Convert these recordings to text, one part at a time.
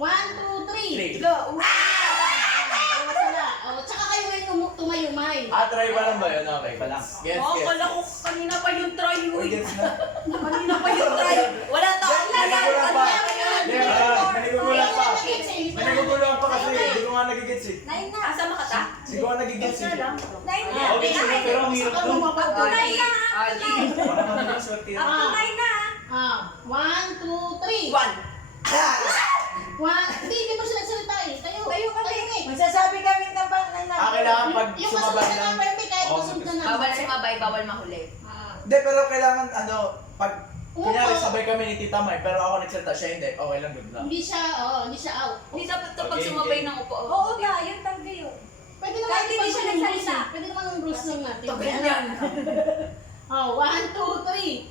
1, 2, 3. Go! Tsaka kayo ngayon tumayumay. Try pa lang ba yun? Okay pa lang. Yes, yes. Kala ko kanina pa yung try mo. Gets na. Kanina pa yung try. Wala tao na yan. Nanigugulan pa. Nanigugulan pa. Hindi Nanigugulan pa kasi hindi ko nga nagigets eh. Asa makata? Hindi ko nga nagigets eh. Okay, pero ang hirap to. Ali. Ali. Wala naman ang swerte. 1, 2, 3. One. Hindi mo sila salita eh. Tayo kami. Magsasabi kami ng panay na. Kailangan pag Yung sumabay kasunod lang. na Pepe, kahit Oo, kasunod na Bawal sumabay, bawal mahuli. Hindi, pero kailangan pag kunyari sabay kami ni Tita May, pero ako nagsalita siya hindi, okay lang, good lang. Hindi siya out. Hindi dapat kapag Okay, sumabay okay. ng upo. Oo nga, yun talaga yun. Pwede naman Kahit hindi siya nagsalita. Pwede naman ang rules lang natin. Tagal yan. 1, 2, 3.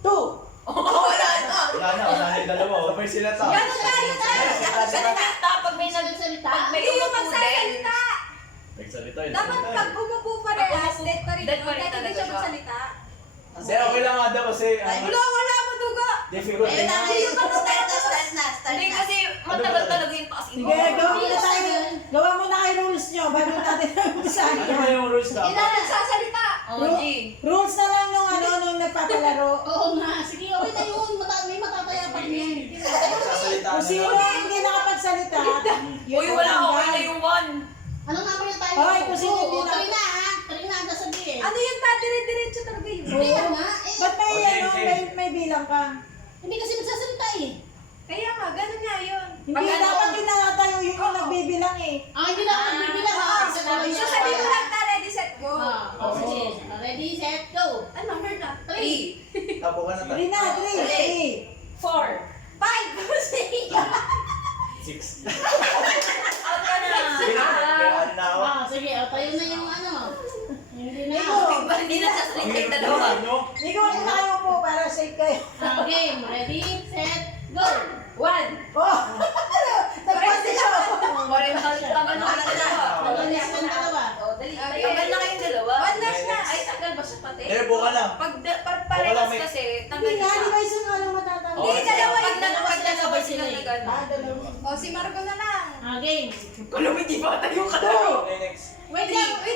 2. Wala na. Wala na yung dalawa. Sabay sila ta. Ganun tayo. Salita pag may Nagsalita. pag may Hindi yung umupo din. magsasalita. Nagsalita yun. Dapat pag umupo pa rin, dead pa rin. Dead pa rin Kahit hindi talaga siya siya. magsalita. Hindi, okay lang nga daw kasi Wala maduga. difficult. Ayun na, ayun na, start na. Hindi kasi matagal talaga yung taas. Sige, gawa mo na tayo. Gawa mo na kayo rules nyo bago natin umpisahan. Ano ba yung rules na? Hindi na nagsasalita. Oh, G. Rules na lang nung nagpapalaro. Oo nga. Sige, okay na yun. May matataya pa rin. Magsasalita Kung sino hindi nakapagsalita, Uy, wala okay na yung one. Anong number na tayo? Hoy, kung sino hindi na- 3 na ha. 3 na ang sasabihin. Ano yun pa? Dire-diretso talaga yun. Kaya nga. Ba't may, Okay. may bilang ka? Hindi kasi nagsasalita eh. Kaya nga, ganun nga yun. Hindi Pag ano- dapat tinatayo yung nagbibilang eh. Hindi na ako nagbibilang ha. So sabi mo lang ta, ready, set, go. Sige. Ready, set, go. Ano number na? 3. Tapo ka na ta. 3 na, 3. 4. 5. 6. Out ka na. Kailangan na ako. Sige, tayo na yung ano. Hindi na Ikaw. ako. Hindi na sa slate yung dalawa. Ikaw na kayo po para safe kayo. Game. Ready, set, go. 1. Oh! Nagpasi siya. Tagal na kayong dalawa. Magalis ng dalawa. Dali. Tagal na kayong dalawa. One last na. Ay, tagal ba siya pati? Hindi, buka lang. Pag parehas kasi, tagal Hindi na nga, siya. di ba isa nga lang matatawag? Oo, Hindi, dalawa Pag yung dalawa. nagsabay sila na gano'n. Dalawa. O, si Margo na lang. Game. Kung hindi ba tayo ka Okay, next. Wait lang. Di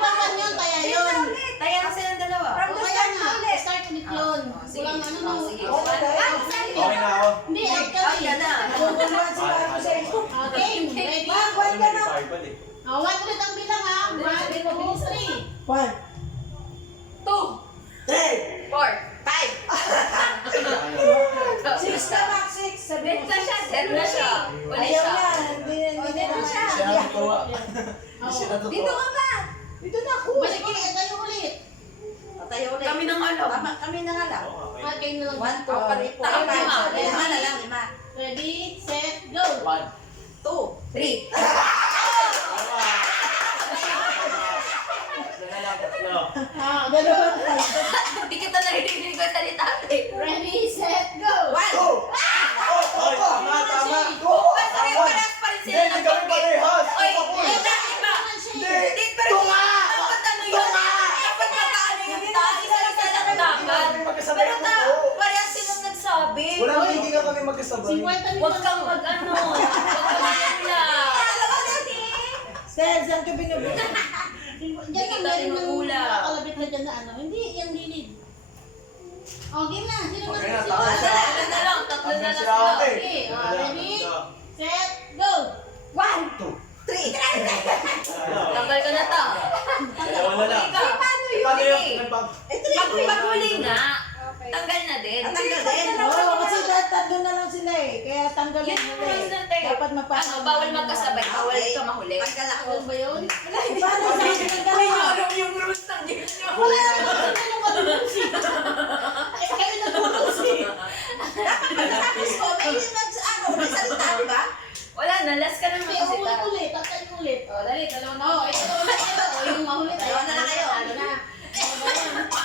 ba man yun? Kaya yun. Taya na silang dalawa. From O the kaya start nga. ulit. Start ulit yun. Sige. Walang ano no. Sige. Okay na ako. Hindi, out ka Out ka na. Naguguluhan si Margo sa iyo. Game. Ready. Mark, one ka na. 5 eh. 1 ulit ang bilang ha. 1, 2, 3. 1. 2. 3! 4. 5. 6 na, Max, 6. Sabi Dead mo. na siya. Dead na siya. Uli Ayaw siya. na. Hindi na siya. Siya natutuwa. Siya natutuwa. Dito ka ba? Dito na ako. Balik ulit. Tayo ulit. Tayo ulit. Kami nang alam. Kami na nga lang. Oo, okay. Okay na lang. 1, 2, Tayo lima. 3, 4, 5. Lima na lang, 5. Ready, set, go. 1. 2. 3. Sana lang, tatlo. Dalawa tayo. Hindi kita narinig ko salita eh. Ready, set, go. 1. Oy, tama, tama. Parehas pa rin sila Hindi, ng kami parehas. Oy, yung dati ba? Hindi, pero dapat ano yun? Dapat magkaano yung isa-isa lang dapat. Pero parehas silang nagsabi. Wala, hindi nga kami magkasabay. 50 Huwag kang mag-ano. Huwag kang mag-ano. Sir, saan ka binubuo? Diyan ang meron ng nakakalabit na dyan na ano. Hindi, yung lilid. Okay na. Sino na Okay na, sino? tama siya. Tatlo na lang. Tatlo na lang Sila sila. ate. Okay, ready, set, go. 1, 2. 3. Tanggal ka na ta. Dalawa na lang. Ikaw. Paano yun? Paano yun? Pag-huli nga, tanggal na din. Tanggal din. Oo, kasi tatlo na lang sila eh. Kaya tanggal Yan na yung nila rules eh. natin. Dapat mapasok. Ano, bawal magkasabay. Bawal ka mahuli. Ano ba yun? Paano sa akin ang dalawa? Alam yung rules ng game nyo. Eh, kayo nag-rules eh. Tapos ko, may nagsalita ba? Wala na, last ka naman Hindi, kasi ulit ta. ulit. Tatay ulit. O, dali, dalawa na. Oh, ito ulit ito. O, yung mahuli tayo. Dalawa na lang kayo. Ano na?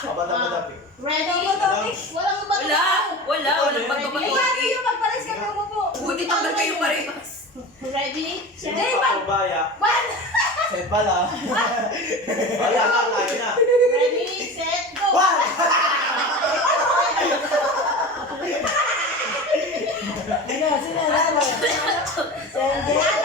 Mabata-bata. Ready? Walang ba? Wala, wala, walang pagpapatuloy. Paano yung magpares kami umupo? Buti tanggal kayo parehas. Ready? Sino pa baya? Set pala. Wala na, tayo na. Ready, set, go. Ano, sino na? Hindi.